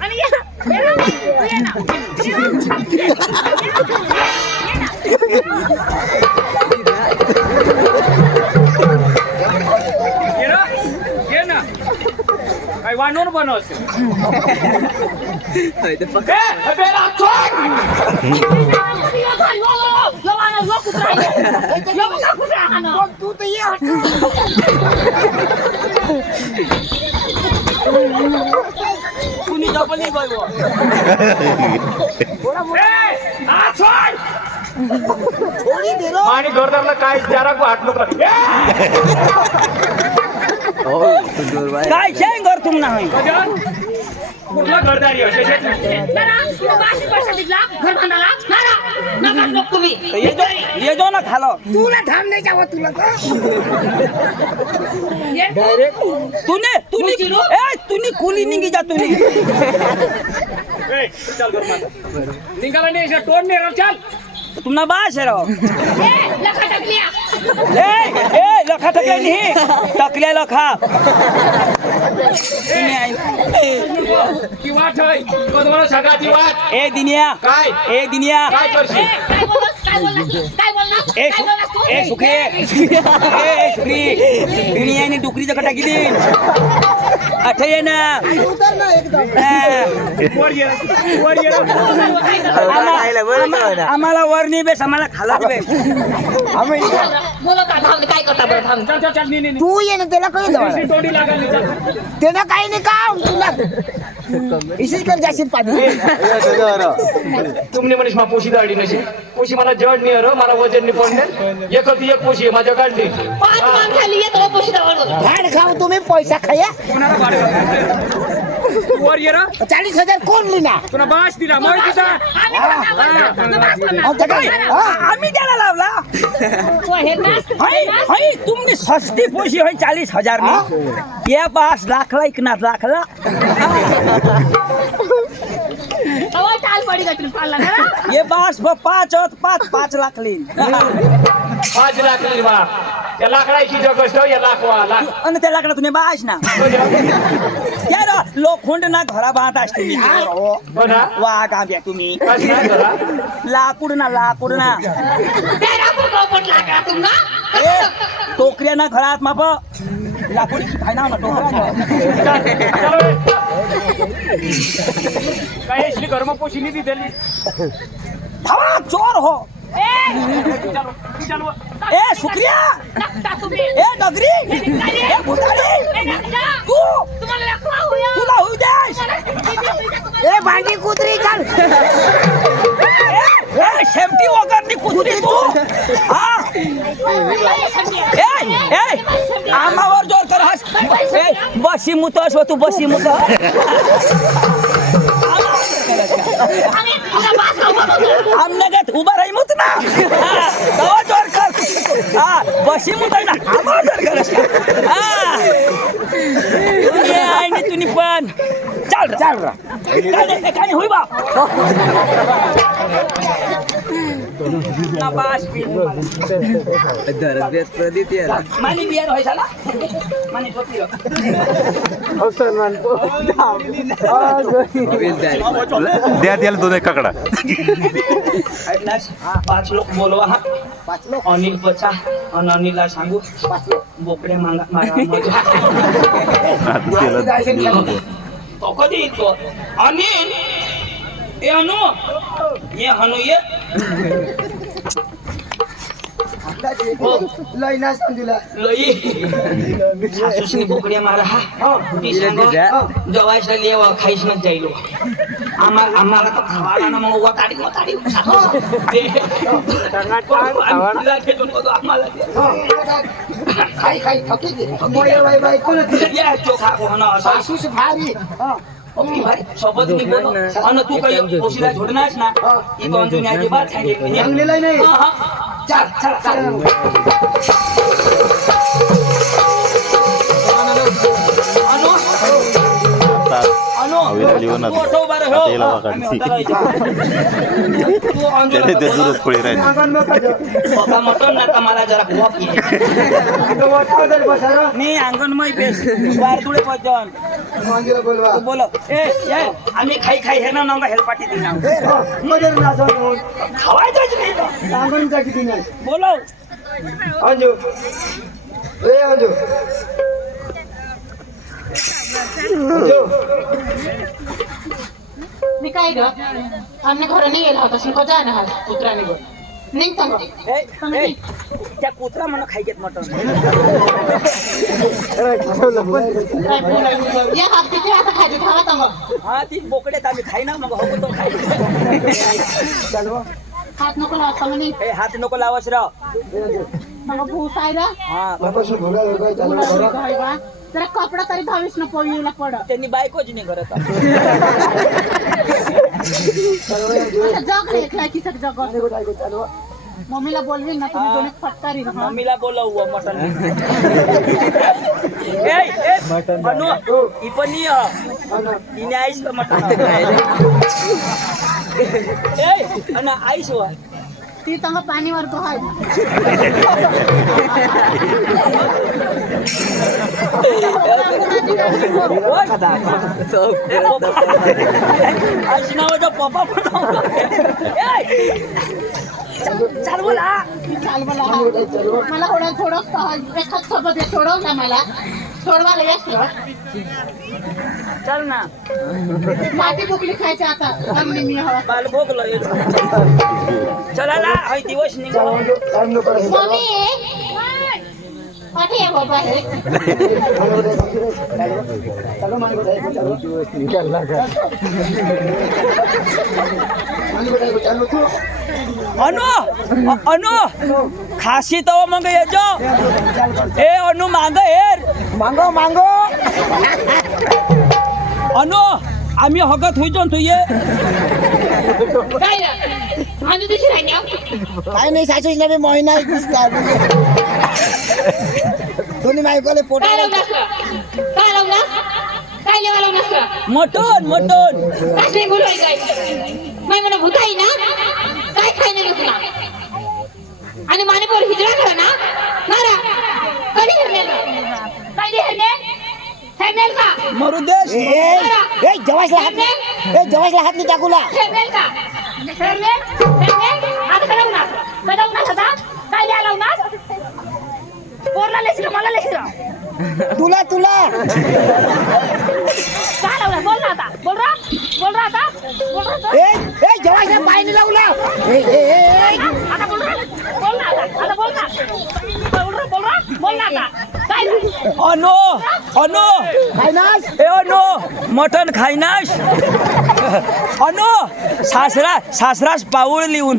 आणि ये ना, तू ये ना. ये ना काय वाढवून बनवस तू तर ये कुणी डबल आणि घरदारला काय जरा वाटलं काय शेंग घर तुम नाही कुठला घरदारी ये जो ना खालो तुला थांब नाही का तुला तूने कुली निघी जा तूने चल घर निघाला नाही टोन नाही चल तुमना बास है रो लखा टकलिया लखा टकले नहीं टकले लखा ती वाट आहे तुम्हाला सगळा ती वाट ए दिनिया काय ए दिनिया काय करशील काय बोललास ए सुखी ए सुखी दिनियाने डुकरीचं कटा गेली आठ ये ना आम्हाला वरणी बेस आम्हाला खाला बेस बोला का थांब काय करता बरं थांब चल चल चल नाही तू ये ना त्याला काही नाही तोंडी लागली त्यानं काही नाही काम तुला इशीच कर जाशील पाणी तुमने मनीष मा पोशी दाडी नशी पोशी मला जड नाही र मला वजन नाही पडले एक होती एक पोशी माझ्या काढली 5 मान खाली येतो पोशिदावर भाड खाऊ तुम्ही पैसा खाया वर ये रा 40,000 कोण लिना तुला बास दिला मग तिचा आम्ही त्याला लावला हाय तुमने सस्ती पोशी है 40,000 में ये बास लाखला इकना लाखला अहो टाल पडी गटून पाळला ना ये बास 5 लाख लीन 5 लाख ली बा या लाकडाची जगस या लाखवा लाख आणि त्या लाकडा तुम्ही बास ना यार लोखंड ना घरा बांध असते मी बघा वा का द्या तुम्ही कशी आहे जरा लाकूड ना तेरा पुढं पडला का तुम्हाला ए टोकऱ्या ना घरात माप लाकूड खाय ना टोकरा काय इथली घरमा पोशी नाही दिली धावा चोर हो चल ए शुक्रिया नक्का तुम्ही ए नगरी ए भुतारी तू तुम्हाला लखवा होया तुला होऊ देश ए भांडी कुत्री चाल ए शेमटी वगैरे कुत्री तू हा ए आमावर जोर कर हस ए बसी मुतस तू बसी मुत आमने गत उभा राही मुत ना तवा जोर कर हा बसी मुत ना आमावर जोर कर हा ये आईने तुनी पण चल रा काय होई बा ना बास पी मानी बियर होय साला मानी टोपी द्या त्याला 2 काकडा 5 लोक बोलवा हा 5 लोक अनिल बचा आणि अनिलला सांगू 5 लोक बोकडे मागा मारा आता त्याला तो कधी येतो अनिल ए अनु ये हनु ये लय ना सांगितलं लई सासूसनी बोकड्या मारा हा ती सांग जवायला लेवा खाईस न जाईलो आम्हाला तर खावाला ना मग वताडी आम्हाला खाई खाई थकी बाई बाई कोण या चोखा कोण असा सासूस भारी ओके भाई सोबत मी बोलो अन तू काही ओशीला झोडनास ना ही कोण दुनियाची बात सांगितली सांगलेलं नाही चल चल चल अनु अविराली होणार. तू ऑटो बार हो आता याला वागायची. तू ऑन ते दूरच पळी राहील पप्पा मटन ना मला जरा खूप मी अंगणमय बेस वारदुळे पजन मांगीला बोलवा बोलो ए आम्ही खाई खाई हे ना नंगा हेलपाटी दिना मदर ना सांग खवायचं नाही सांगूनचा किती नाही बोलो अंजू ए अंजू अंजू मी काय ग आम्ही घरी नाही गेला होता शिको जा ना कुत्र्याने बोल निघता मग त्या कुत्रा म्हणून खाई घेत मटन या हात किती आता खायचे खावा तर मग हा ती बोकड्यात आम्ही खाई ना मग हो तो खाई हात नको लावता म्हणे ए हात नको लावस राव मग भूस आहे ना हा बापाशी बोला काय चालू बा जरा कपडा तरी धावीस न पोळीला पड त्यांनी बायकोच नाही करत जग रे की जग मम्मीला बोलवी ना तुम्ही दोन फटकारी मम्मीला बोलव मटन ए अनु ही पण नाही तिने आईस मटन ए अनु आईस वा ती चांगलं पाणीवर तो आहे आईस नावाचा पप्पा पण चाल बोला चाल मला मला थोडं एखाद सोबत सोडव ना मला सोडवायला येस चल ना माती बुकली खायची आता आम्ही मी हवा बाल भोगलो चला ना हाय दिवस निघाला मम्मी पाठी आहे बाबा हे अनु अनु खासी तो मग येजो ए अनु मांग हेर मांगो मांगो अनु आम्ही हगत होईजो तू ये काय रे आम्ही दिशी राहिल्या काय नाही सासूस नवी महिना दोन्ही मायकोले पोट काय लावलास काय लेवा लावलास मटन मटन काय बोलवाय काय मैं म्हणा भूताई ना काय खाय नाही तुला आणि मानेवर हिजरा करा ना मारा कधी हेरले काय दे हेरले का मरुदेश ए जवासला हात नाही टाकूला हेरले का हेरले आता कदा उन्हास होता काय द्या लावणार पोरला लेसिरा मला लेसिरा तुला काय लावला बोल ना आता बोल रहा आता ए जवासला पाय नाही लावला आता बोल ना आता बोल ना आता काय अनु अनु खायनास ए अनु मटन खायनास अनु सासरास पाऊळ लिहून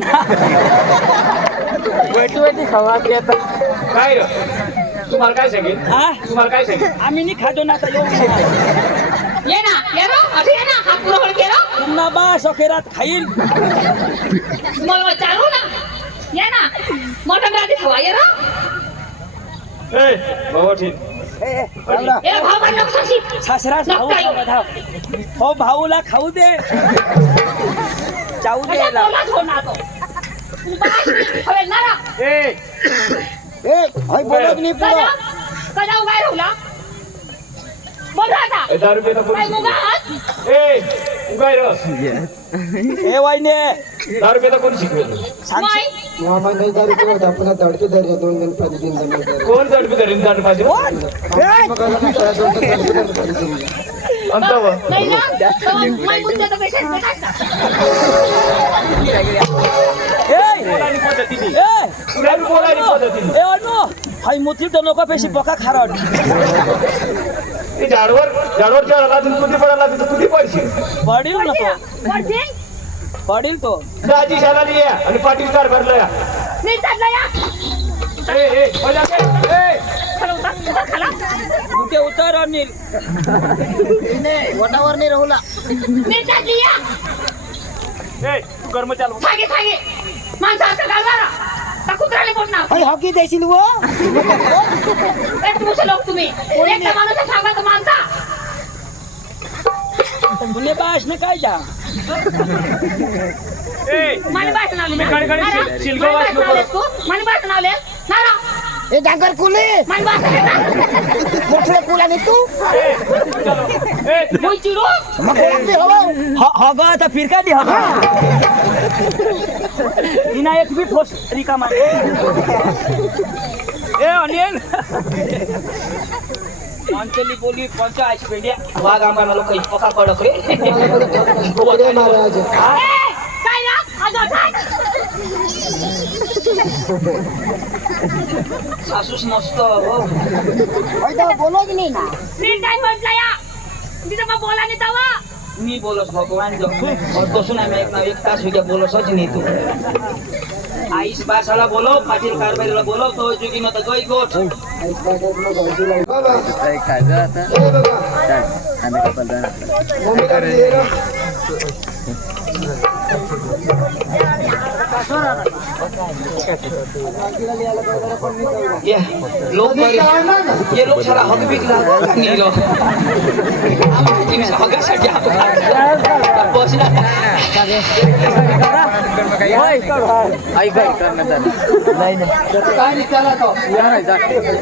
काय रे तुम्हाला काय सांगेल हा तुम्हाला काय सांगेल आम्ही नाही खातो ना आता ये ना अरे ये ना हात पुढे केला पुन्हा बा सखेरात खाईल मला चालू ना ये ना मटन राधी खावा ये ना ए बाबा ठीक ये भाव काढ नको साक्षी सासरास भाऊ हो भाऊला खाऊ दे जाऊ दे याला. बोला हो ना तो तू बास हवेल ना ए बोलत नाही पुढं कदा उगाय राहुला बोल आता ए, दारू पिता काय मुगा हात ए उगाय रस ए वाईने दारू पिता कोणी शिकवेल माय मामा नाही दारू पिवत आपण तडके धरले 2 गणपती 3 गणपती कोण दडपी धरीन दारू पाहिजे अंतावं. नाही ना तेव्हा माय मुद्द्याचा पेशंट नाही का? बोलायली पद्धतीने. तुला बी बोलायली पद्धतीने. हाय मोती तर नको पेशी पका खारड ते झाडवरच्या अजून तुझी पडायला लागली तर तुझी पडशील. पडील नको पडशील? पडील तो दाजी शाळाली या आणि पाटील कार भरलं या. मी चालला या. मजा ए. खाला उतर, खाला. उते उतर अनिल वटावर नाही राहुला मी चालली या. ए, तू कर्म चालू. सांगे सांगे माणसं असं घालणार का कुत्र्याला बोलणार हॉकी देशील वो एक तुमचे लोक तुम्ही एकटा माणूस सांगा तर माणसा तुने बाश ने काय जा ए, मला बाहेर नावले मी कडे शिल्पा वाच नको. तू मला बाहेर नावले नारा ए डांगर कुले मला बाहेर मोठे कुला नाही तू मोई चिरो मग बोलते हवा हा ग आता फिर काय दी हा इना एक भी ठोस रिकामा ए अनिल अंचली बोली पंचा आइस पेंडिया वाग आम्हाला लोक पका कडक रे महाराज काय ना आज काय सासूस मस्त हो बोलो की नाही ना नीट काय म्हटलं या तिथं मग बोला नाही तवा मी बोलस भगवान और बसून आम्ही एक तास हो गया बोलसच नाही तू आईस बासाला बोलो पाटील कारभारीला बोलो तो जुगी न तर गई गोठ खायचं आता खाणे का पडलं ये लोग ये लोग सारा हक भी नहीं लो इनसे हक सट बसना आई काय करणार नाही काय निघाला तो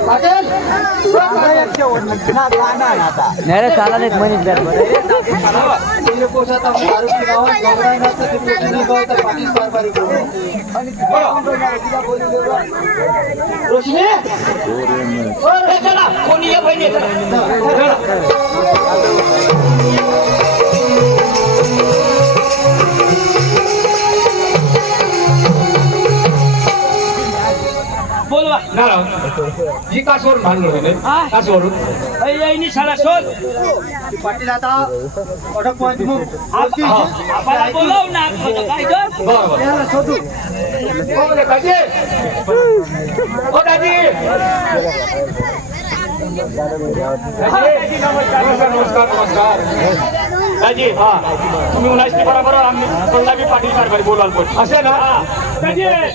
पाटील नाही रे चाला नाहीत म्हणित पोषात दारू पिण्यावर गवराय ना तर तुम्ही पाटील कारभारी आणि रोशनी चला कोणी ये बहिणी बोलवा ना ही कासवरून भांडण होईल कासवरून. येईनी साला शोध पाटील आता अटक पॉइंट मग आपल्याला बोलव ना काय कर बरोबर. याला शोधू हो रे, दाजी. हो दाजी. दाजी, नमस्कार. दाजी हा तुम्ही उन्हाची बरोबर आम्ही पंजाबी पाटील कारभारी बोलवाल पण असे ना दाजी ये.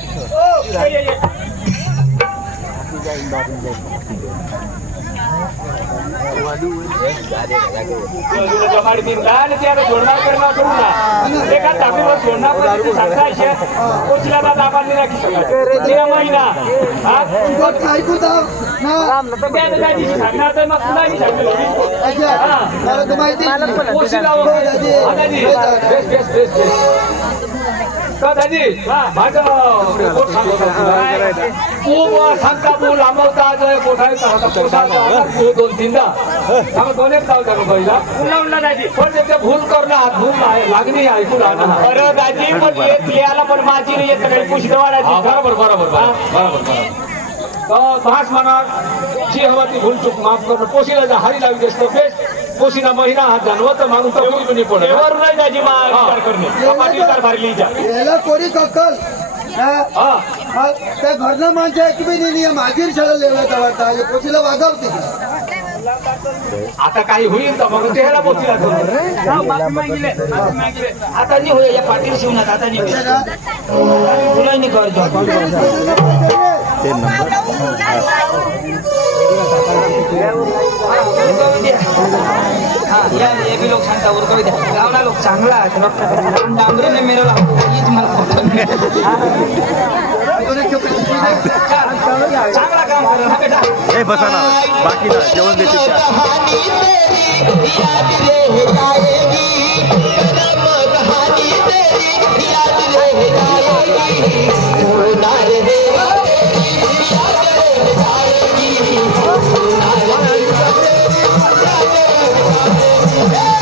जमाडी दिन काय त्याला जोडणार करणार करू ना एका टाकीवर जोडणार सांगता असे कोचला बात आपण नाही राखी शकत या महिना हा ऐकू जाऊ ना त्या दाजी सांगणार तर मग कुणाही सांगितलं अच्छा मला तर माहिती कोचला दाजी बेस का दाजी माझं पोट सांगतो तू सांगता तू लांबवता दोन तीनदा आम्ही दोन एक जाऊ जाणू पहिला उन्हा दाजी पण त्याच्या भूल करणं हात भूल आहे लागणी ऐकून बरं दाजी पण याला पण माझी नाही येत काही पुष्ट वाढायची बरोबर भास म्हणा जी हवा ती भूल चूक माफ करणं पोशीला जर हारी लागली असतं बेस पोशीना महिना हात जाणवत मागून तर कोणी नाही पडत एवढं नाही दाजी विचार करणे पाटील कारभारी जा याला कोणी कक्कल त्या घरनं माणसं एक बी नाही मागीर शाळा लेवला वाटता पोशीला वागवते आता काही होईल तर मग त्याला पोचीला आता नाही होय या पाटील शिवण्यात आता नाही होय तुला नाही करतो या ये भी लोग सांगता उरकवी द्या गावना लोक चांगला आहे डांबरीने मिरवला हीच मला चांगला काम करा हा बेटा ए बसा ना बाकी ना जेवण देते Yeah.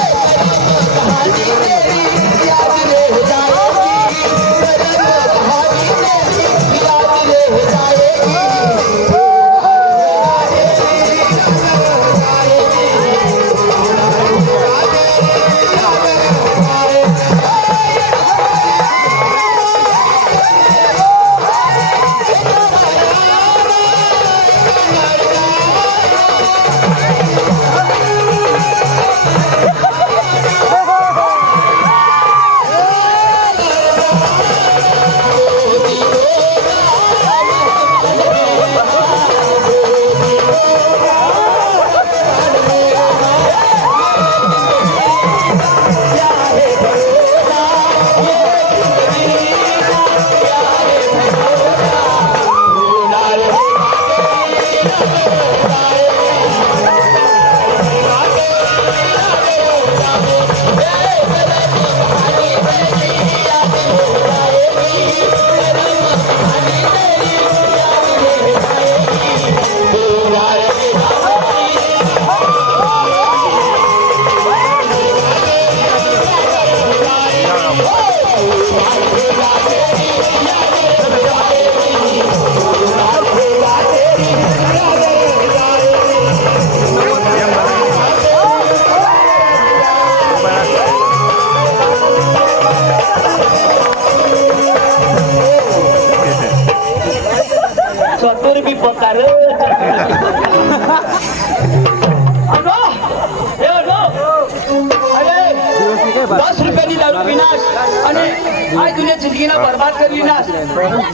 आज दुनिया जिंदगी ना बर्बाद कर ली ना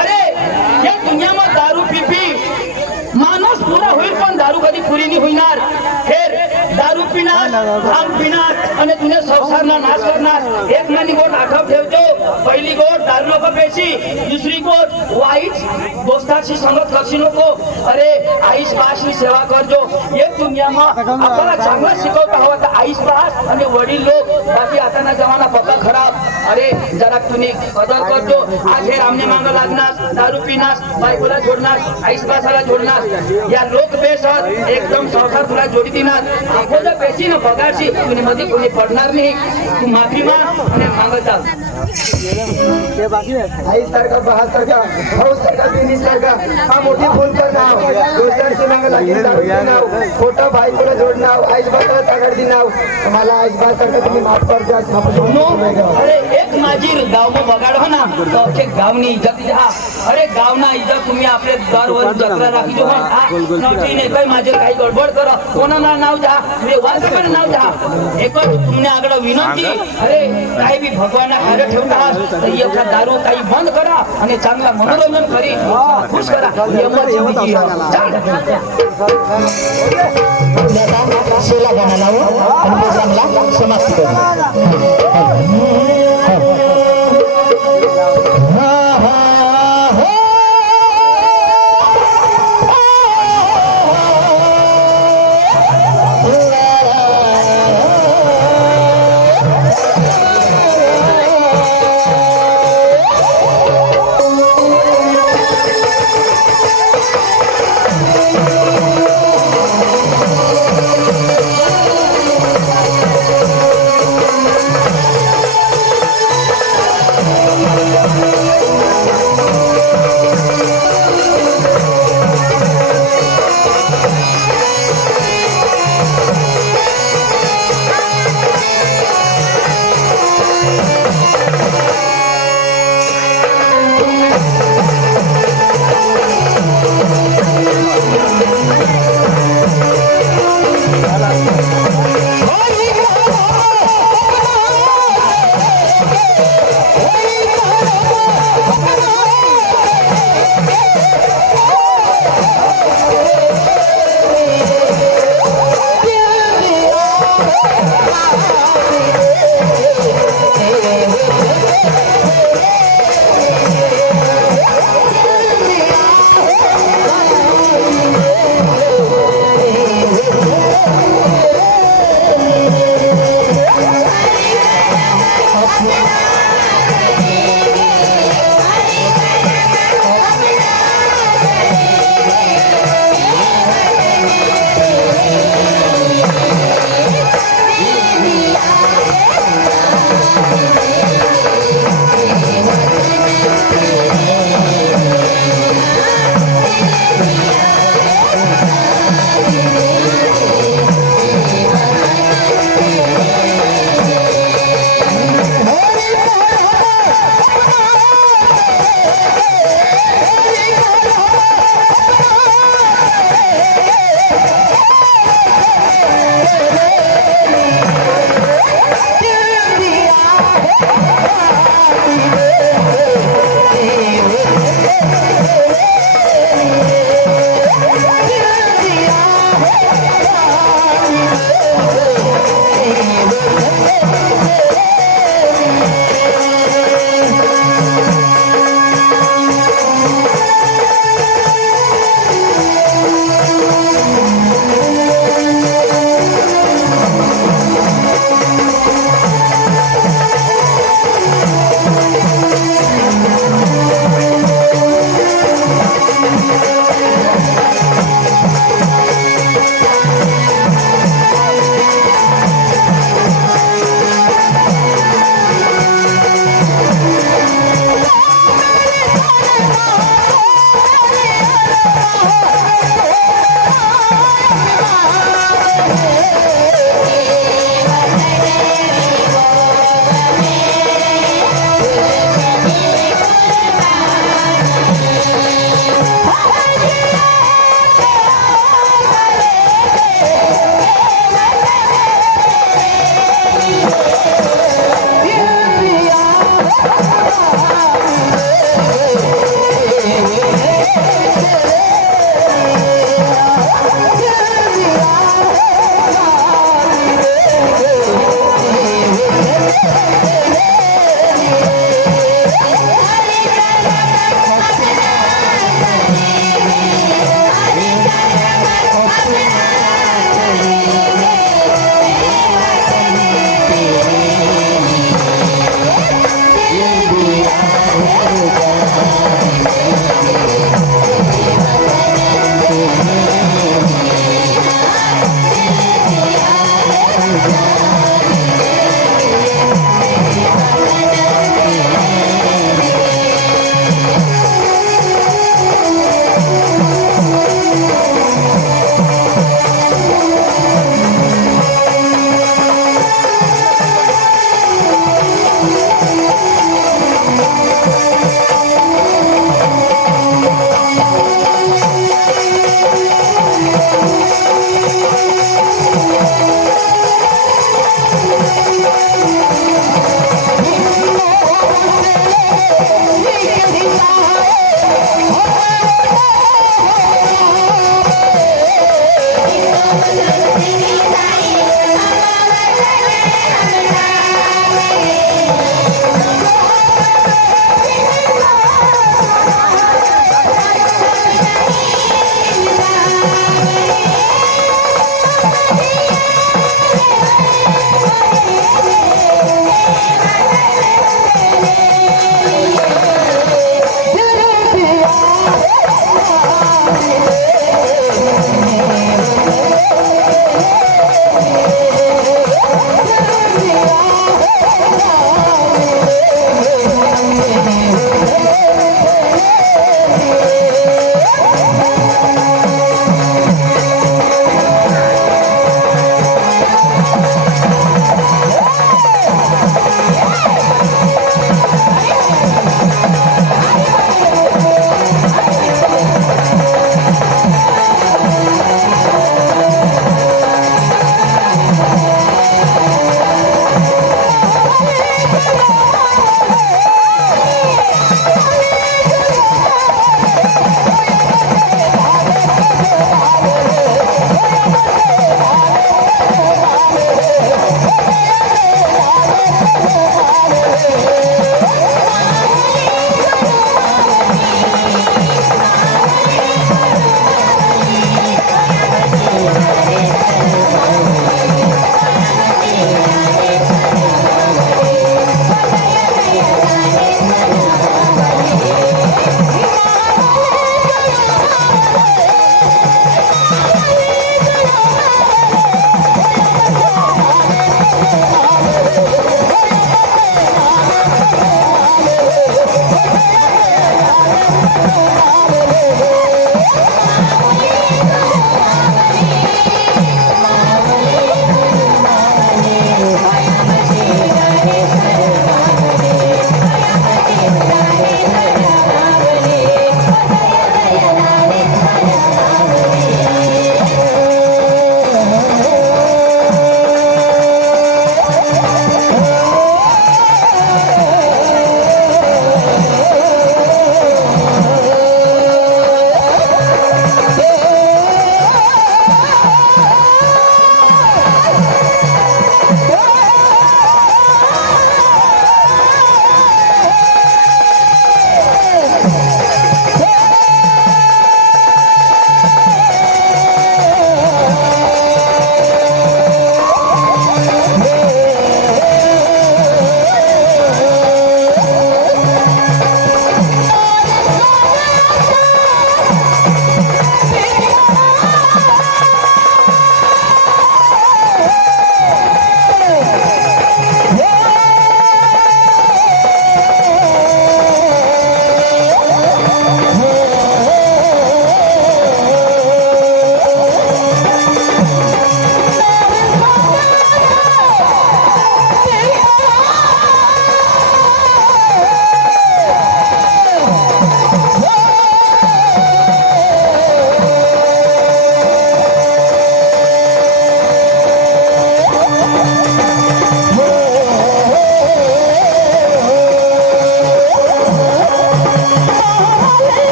अरे या दुनिया में दारू पी माणूस पुरा होईल पण दारू कधी पुरी नाही होणार हेर दारू पिणार भांग पिणार आणि दुनिया संसारना नाश करणार एक मनी गोट आठव ठेवतो पहिली गोट दारू नको पेशी दुसरी गोट वाईट दोस्ताची संगत करशी नको अरे आईस पासनी सेवा करजो एक दुनिया में आपल्याला चांगलं शिकवता हवं तर आईस पास आणि वडील लोक बाकी आता ना जमाना पक्का खराब अरे जरा तुम्ही कदर करतो आज हे रामने मांग लागणार दारू पिणार बायकोला जोडणार आईस पासाला जोडणार या लोक बेसत एकदम संसार तुला जोडी देणार आपण पेशी न पगारशी कुणी मध्ये कोणी पडणार नाही तू माफी माग आणि मागत जा आई सारखा बहा सारखा भाऊ सारखा बिनी सारखा हा मोठी फोन कर नाव दोस्तांची मागं लागेल दारूचे नाव खोटं बायकोला जोड नाव आईस बापाला तगड दी नाव मला आईस बा सारखं तुम्ही माफ करजा नो अरे एक माझी गाव में बगाड हो ना तो गावनी इज्जत जा अरे गावना इज्जत तुम्ही आपले दरवर जत्रा राखी जो नोटी नाही काही माझे काही गडबड कर कोणाला नाव जा मी वाचकर नाव जा एक तुमने आगळ विनंती अरे काही बी भगवाना कार्य ठेवता तर एका दारू काही बंद करा आणि चांगला मनोरंजन करी खुश करा सोला गाणं लावून आणि प्रोग्रामला समाप्त करू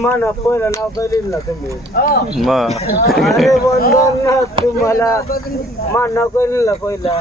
माना पहिलं नाव काय ना तुम्ही मग अरे वंदन तुम्हाला मान नाव काय लिहिलं पहिला